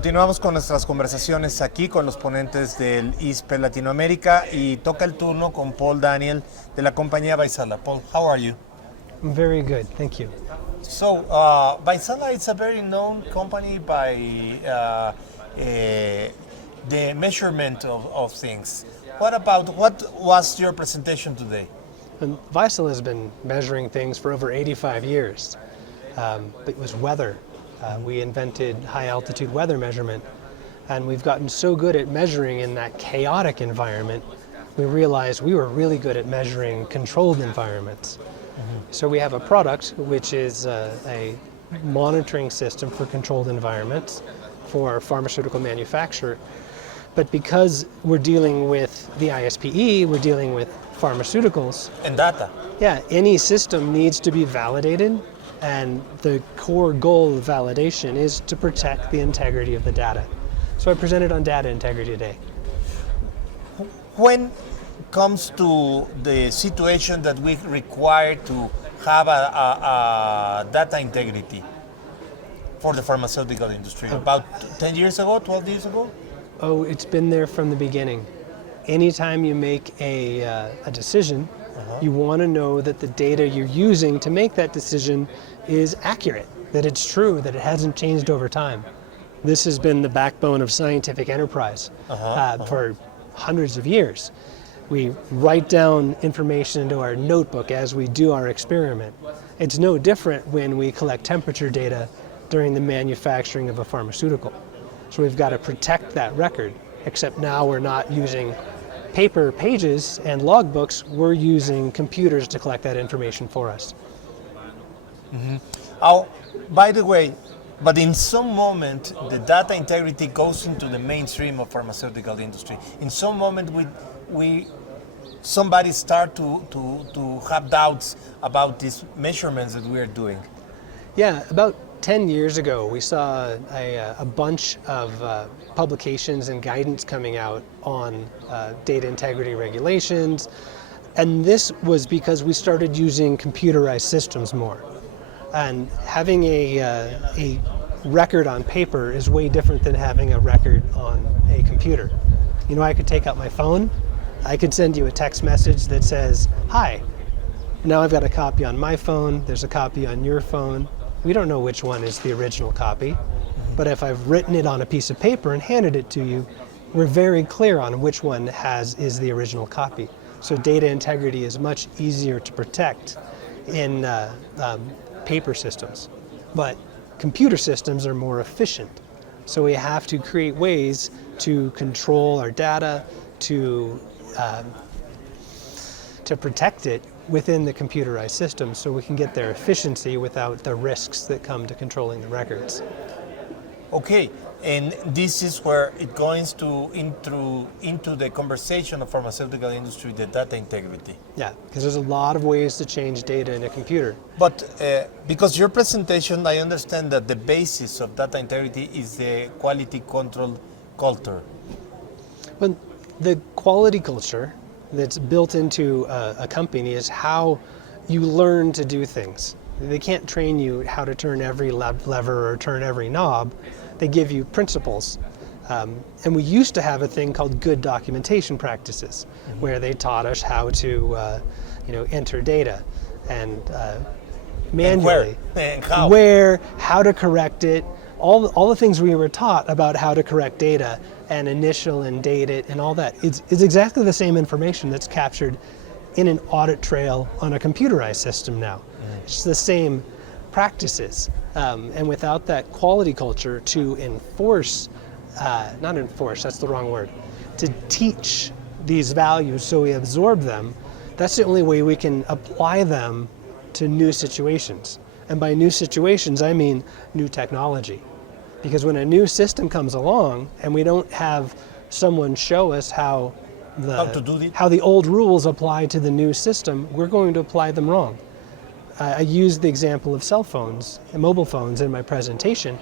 Continuamos con nuestras conversaciones aquí con los ponentes del ISPE Latinoamérica y toca el turno con Paul Daniel de la compañía Vaisala. Paul, how are you? I'm very good, thank you. So, Vaisala is a very known company by the measurement of things. What was your presentation today? And Vaisala has been measuring things for over 85 years. It was weather. We invented high altitude weather measurement, and we've gotten so good at measuring in that chaotic environment, we realized we were really good at measuring controlled environments. So we have a product which is a monitoring system for controlled environments for pharmaceutical manufacture. But because we're dealing with the ISPE, we're dealing with pharmaceuticals. And data. Yeah, any system needs to be validated, and the core goal of validation is to protect the integrity of the data. So I presented on data integrity today. When it comes to the situation that we require to have a data integrity for the pharmaceutical industry, about 10 years ago, 12 years ago? Oh, it's been there from the beginning. Anytime you make a decision, you want to know that the data you're using to make that decision is accurate, that it's true, that it hasn't changed over time. This has been the backbone of scientific enterprise for hundreds of years. We write down information into our notebook as we do our experiment. It's no different when we collect temperature data during the manufacturing of a pharmaceutical. So we've got to protect that record, except now we're not using paper pages and logbooks, we're using computers to collect that information for us. Oh, by the way, but in some moment, the data integrity goes into the mainstream of pharmaceutical industry. In some moment, somebody start to have doubts about these measurements that we are doing. Yeah, about 10 years ago, we saw a bunch of publications and guidance coming out on data integrity regulations, and this was because we started using computerized systems more. And having a record on paper is way different than having a record on a computer. You know, I could take out my phone, I could send you a text message that says, "Hi." Now I've got a copy on my phone, there's a copy on your phone. We don't know which one is the original copy, but if I've written it on a piece of paper and handed it to you, we're very clear on which one is the original copy. So data integrity is much easier to protect in paper systems, but computer systems are more efficient. So we have to create ways to control our data, to protect it within the computerized system so we can get their efficiency without the risks that come to controlling the records. Okay, and this is where it goes into the conversation of pharmaceutical industry, the data integrity. Yeah, because there's a lot of ways to change data in a computer. But because your presentation, I understand that the basis of data integrity is the quality control culture. Well, the quality culture that's built into a company is how you learn to do things. They can't train you how to turn every lever or turn every knob. They give you principles. And we used to have a thing called good documentation practices, where they taught us how to enter data and manually. And how. Where, how to correct it, all the things we were taught about how to correct data and initial and date it and all that. It's exactly the same information that's captured in an audit trail on a computerized system now. It's the same practices. And without that quality culture to not enforce, that's the wrong word, to teach these values so we absorb them, that's the only way we can apply them to new situations. And by new situations, I mean new technology. Because when a new system comes along and we don't have someone show us how the old rules apply to the new system, we're going to apply them wrong. I used the example of cell phones and mobile phones in my presentation.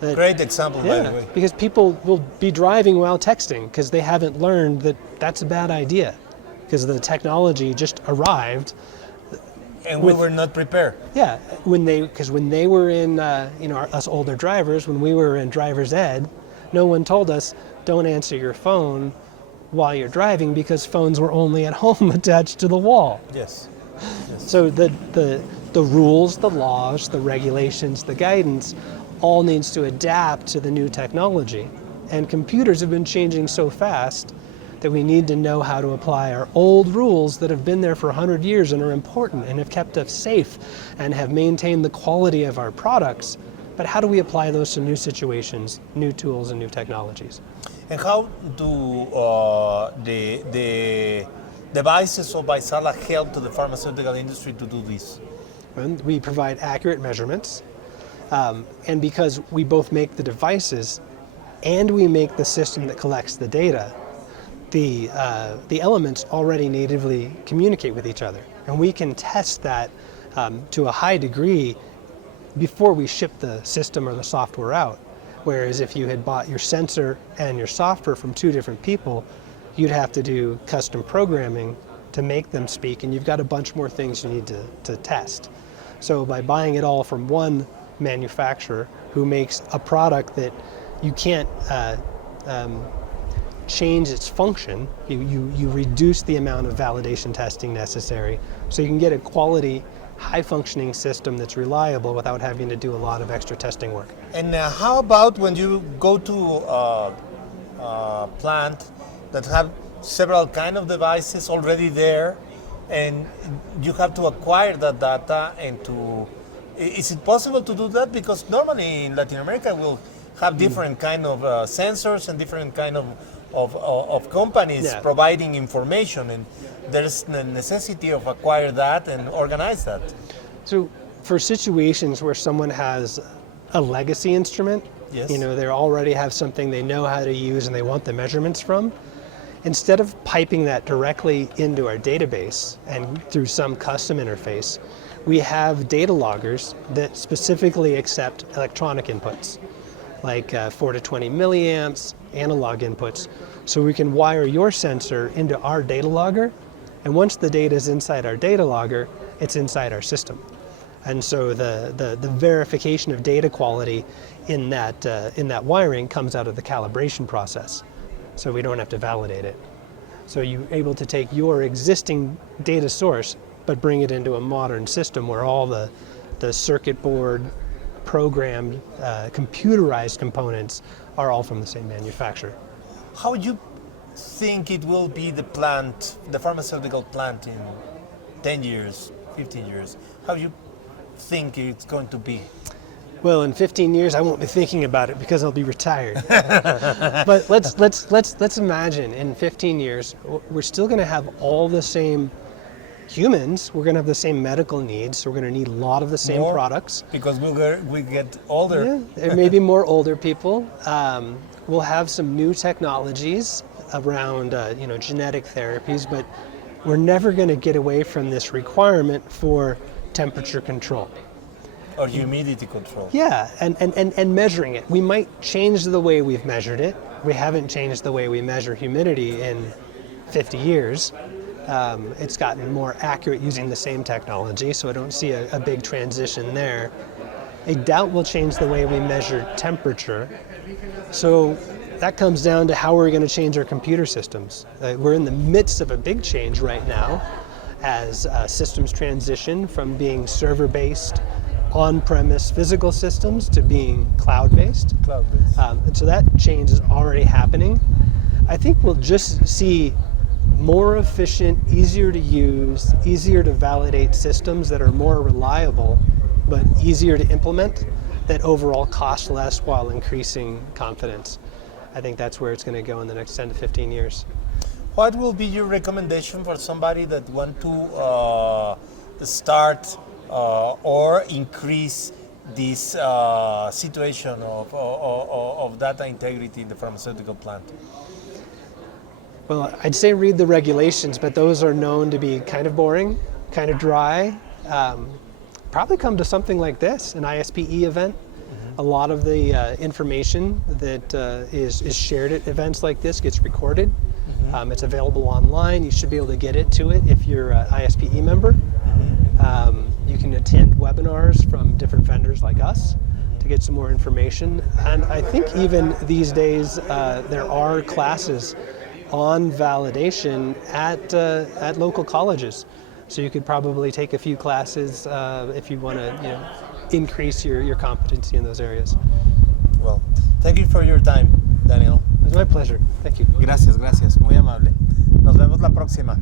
Great example, by the way. Because people will be driving while texting because they haven't learned that that's a bad idea because the technology just arrived. And we were not prepared. Yeah, when they were in, us older drivers, when we were in driver's ed, no one told us don't answer your phone while you're driving because phones were only at home attached to the wall. Yes. Yes. So the rules, the laws, the regulations, the guidance all needs to adapt to the new technology. And computers have been changing so fast that we need to know how to apply our old rules that have been there for 100 years and are important and have kept us safe and have maintained the quality of our products. But how do we apply those to new situations, new tools, and new technologies? And how do the devices of Vaisala help to the pharmaceutical industry to do this? And we provide accurate measurements. And because we both make the devices and we make the system that collects the data, the elements already natively communicate with each other. And we can test that to a high degree before we ship the system or the software out. Whereas if you had bought your sensor and your software from two different people, you'd have to do custom programming to make them speak, and you've got a bunch more things you need to test. So by buying it all from one manufacturer who makes a product that you can't change its function, you reduce the amount of validation testing necessary so you can get a quality, high-functioning system that's reliable without having to do a lot of extra testing work. And how about when you go to a plant that have several kind of devices already there, and you have to acquire that data and to... Is it possible to do that? Because normally in Latin America we'll have different kind of sensors and different kind of companies providing information, and there's the necessity of acquire that and organize that. So for situations where someone has a legacy instrument, yes, they already have something they know how to use and they want the measurements from, instead of piping that directly into our database and through some custom interface, we have data loggers that specifically accept electronic inputs, like 4 to 20 milliamps, analog inputs. So we can wire your sensor into our data logger, and once the data is inside our data logger, it's inside our system. And so the verification of data quality in that wiring comes out of the calibration process. So we don't have to validate it. So you're able to take your existing data source but bring it into a modern system where all the circuit board, programmed, computerized components are all from the same manufacturer. How you think it will be the pharmaceutical plant in 10 years, 15 years? How you think it's going to be? Well, in 15 years, I won't be thinking about it because I'll be retired. But let's imagine in 15 years, we're still going to have all the same humans. We're going to have the same medical needs. So we're going to need a lot of the same products. Because we get older. Yeah, there may be more older people. We'll have some new technologies around genetic therapies, but we're never going to get away from this requirement for temperature control. Or humidity control. Yeah, and measuring it. We might change the way we've measured it. We haven't changed the way we measure humidity in 50 years. It's gotten more accurate using the same technology, so I don't see a big transition there. I doubt we'll change the way we measure temperature. So that comes down to how we're going to change our computer systems. We're in the midst of a big change right now as systems transition from being server-based on-premise physical systems to being cloud-based. And so that change is already happening. I think we'll just see more efficient, easier to use, easier to validate systems that are more reliable, but easier to implement, that overall cost less while increasing confidence. I think that's where it's going to go in the next 10 to 15 years. What will be your recommendation for somebody that want to start or increase this situation of data integrity in the pharmaceutical plant? Well, I'd say read the regulations, but those are known to be kind of boring, kind of dry. Probably come to something like this, an ISPE event. Mm-hmm. A lot of the information that is shared at events like this gets recorded. Mm-hmm. It's available online. You should be able to get to it if you're an ISPE member. Mm-hmm. You can attend webinars from different vendors like us to get some more information. And I think even these days there are classes on validation at local colleges. So you could probably take a few classes if you want to increase your competency in those areas. Well, thank you for your time, Daniel. It was my pleasure. Thank you. Gracias, muy amable. Nos vemos la próxima.